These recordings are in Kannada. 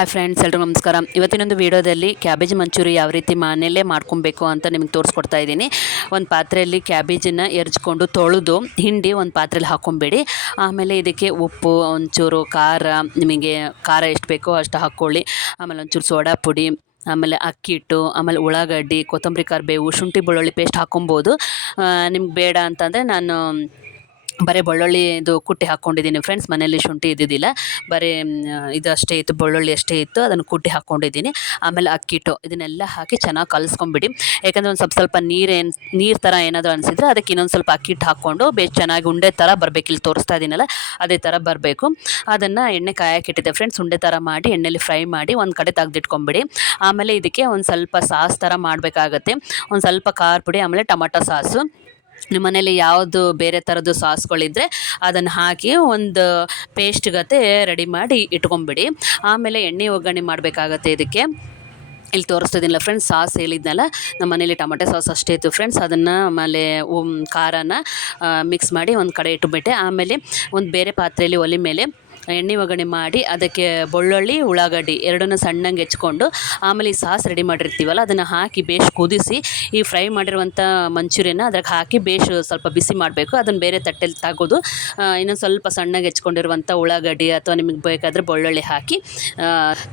ಹಾಯ್ ಫ್ರೆಂಡ್ಸ್, ಎಲ್ರಿಗೂ ನಮಸ್ಕಾರ. ಇವತ್ತಿನೊಂದು ವೀಡಿಯೋದಲ್ಲಿ ಕ್ಯಾಬೇಜ್ ಮಂಚೂರಿ ಯಾವ ರೀತಿ ಮನೆಯಲ್ಲೇ ಮಾಡ್ಕೊಬೇಕು ಅಂತ ನಿಮಗೆ ತೋರಿಸ್ಕೊಡ್ತಾ ಇದ್ದೀನಿ. ಒಂದು ಪಾತ್ರೆಯಲ್ಲಿ ಕ್ಯಾಬೇಜನ್ನು ಎರ್ಚ್ಕೊಂಡು ತೊಳೆದು ಹಿಂಡಿ ಒಂದು ಪಾತ್ರೆಯಲ್ಲಿ ಹಾಕ್ಕೊಂಬೇಡಿ. ಆಮೇಲೆ ಇದಕ್ಕೆ ಉಪ್ಪು, ಒಂಚೂರು ಖಾರ, ನಿಮಗೆ ಖಾರ ಎಷ್ಟು ಬೇಕೋ ಅಷ್ಟು ಹಾಕ್ಕೊಳ್ಳಿ. ಆಮೇಲೆ ಒಂಚೂರು ಸೋಡಾ ಪುಡಿ, ಆಮೇಲೆ ಅಕ್ಕಿ ಹಿಟ್ಟು, ಆಮೇಲೆ ಉಳ್ಳಾಗಡ್ಡಿ, ಕೊತ್ತಂಬರಿ, ಕರಿಬೇವು, ಶುಂಠಿ ಬೆಳ್ಳುಳ್ಳಿ ಪೇಸ್ಟ್ ಹಾಕ್ಕೊಬೋದು. ನಿಮ್ಗೆ ಬೇಡ ಅಂತಂದರೆ ನಾನು ಬರೀ ಬೆಳ್ಳುಳ್ಳಿ ಇದು ಕುಟ್ಟಿ ಹಾಕ್ಕೊಂಡಿದ್ದೀನಿ ಫ್ರೆಂಡ್ಸ್. ಮನೆಯಲ್ಲಿ ಶುಂಠಿ ಇದ್ದಿದ್ದಿಲ್ಲ, ಬರೀ ಇದು ಅಷ್ಟೇ ಇತ್ತು, ಬೆಳ್ಳುಳ್ಳಿ ಅಷ್ಟೇ ಇತ್ತು, ಅದನ್ನು ಕುಟ್ಟಿ ಹಾಕ್ಕೊಂಡಿದ್ದೀನಿ. ಆಮೇಲೆ ಅಕ್ಕಿ ಹಿಟ್ಟು ಇದನ್ನೆಲ್ಲ ಹಾಕಿ ಚೆನ್ನಾಗಿ ಕಲಿಸ್ಕೊಂಬಿಡಿ. ಯಾಕಂದರೆ ಒಂದು ಸ್ವಲ್ಪ ನೀರು ಥರ ಏನಾದರೂ ಅನಿಸಿದ್ರೆ ಅದಕ್ಕೆ ಇನ್ನೊಂದು ಸ್ವಲ್ಪ ಅಕ್ಕಿ ಹಿಟ್ಟು ಹಾಕ್ಕೊಂಡು ಬೇಸ್ ಚೆನ್ನಾಗಿ ಉಂಡೆ ಥರ ಬರಬೇಕು. ಇಲ್ಲಿ ತೋರಿಸ್ತಾ ಇದ್ದೀನಲ್ಲ ಅದೇ ಥರ ಬರಬೇಕು. ಅದನ್ನು ಎಣ್ಣೆ ಕಾಯಕ್ಕಿಟ್ಟಿದ್ದೆ ಫ್ರೆಂಡ್ಸ್. ಉಂಡೆ ಥರ ಮಾಡಿ ಎಣ್ಣೆಲಿ ಫ್ರೈ ಮಾಡಿ ಒಂದು ಕಡೆ ತೆಗೆದಿಟ್ಕೊಂಬಿಡಿ. ಆಮೇಲೆ ಇದಕ್ಕೆ ಒಂದು ಸ್ವಲ್ಪ ಸಾಸ್ ಥರ ಮಾಡಬೇಕಾಗತ್ತೆ. ಒಂದು ಸ್ವಲ್ಪ ಖಾರ ಪುಡಿ, ಆಮೇಲೆ ಟೊಮಟೊ ಸಾಸು, ನಿಮ್ಮ ಮನೇಲಿ ಯಾವುದು ಬೇರೆ ಥರದ್ದು ಸಾಸ್ಗಳಿದ್ದರೆ ಅದನ್ನು ಹಾಕಿ ಒಂದು ಪೇಸ್ಟ್ ಗತೆ ರೆಡಿ ಮಾಡಿ ಇಟ್ಕೊಂಬಿಡಿ. ಆಮೇಲೆ ಎಣ್ಣೆ ಒಗ್ಗರಣೆ ಮಾಡಬೇಕಾಗತ್ತೆ ಇದಕ್ಕೆ. ಇಲ್ಲಿ ತೋರಿಸ್ತಿದ್ದೀನಲ್ಲ ಫ್ರೆಂಡ್ಸ್, ಸಾಸ್ ಹೇಳಿದ್ನಲ್ಲ, ನಮ್ಮ ಮನೇಲಿ ಟೊಮೆಟೊ ಸಾಸ್ ಅಷ್ಟೇ ಇತ್ತು ಫ್ರೆಂಡ್ಸ್. ಅದನ್ನು ಆಮೇಲೆ ಖಾರನ ಮಿಕ್ಸ್ ಮಾಡಿ ಒಂದು ಕಡೆ ಇಟ್ಬಿಟ್ಟೆ. ಆಮೇಲೆ ಒಂದು ಬೇರೆ ಪಾತ್ರೆಯಲ್ಲಿ ಒಲೆ ಮೇಲೆ ಎಣ್ಣೆ ಒಗ್ಗರಣೆ ಮಾಡಿ ಅದಕ್ಕೆ ಬೆಳ್ಳುಳ್ಳಿ, ಉಳ್ಳಾಗಡ್ಡಿ ಎರಡನ್ನೂ ಸಣ್ಣಗೆ ಹೆಚ್ಕೊಂಡು, ಆಮೇಲೆ ಈ ಸಾಸ್ ರೆಡಿ ಮಾಡಿರ್ತೀವಲ್ಲ ಅದನ್ನು ಹಾಕಿ ಬೇಷ್ ಕುದಿಸಿ ಈ ಫ್ರೈ ಮಾಡಿರುವಂಥ ಮಂಚೂರಿಯನ್ನ ಅದ್ರಾಗೆ ಹಾಕಿ ಬೇಷ್ ಸ್ವಲ್ಪ ಬಿಸಿ ಮಾಡಬೇಕು. ಅದನ್ನು ಬೇರೆ ತಟ್ಟೆಲಿ ತೆಗೆದು ಇನ್ನೊಂದು ಸ್ವಲ್ಪ ಸಣ್ಣಗೆ ಹೆಚ್ಕೊಂಡಿರುವಂಥ ಉಳ್ಳಾಗಡ್ಡಿ ಅಥವಾ ನಿಮಗೆ ಬೇಕಾದರೆ ಬೆಳ್ಳುಳ್ಳಿ ಹಾಕಿ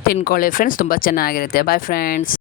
ತಿನ್ಕೊಳ್ಳಿ ಫ್ರೆಂಡ್ಸ್. ತುಂಬ ಚೆನ್ನಾಗಿರುತ್ತೆ. Bye friends.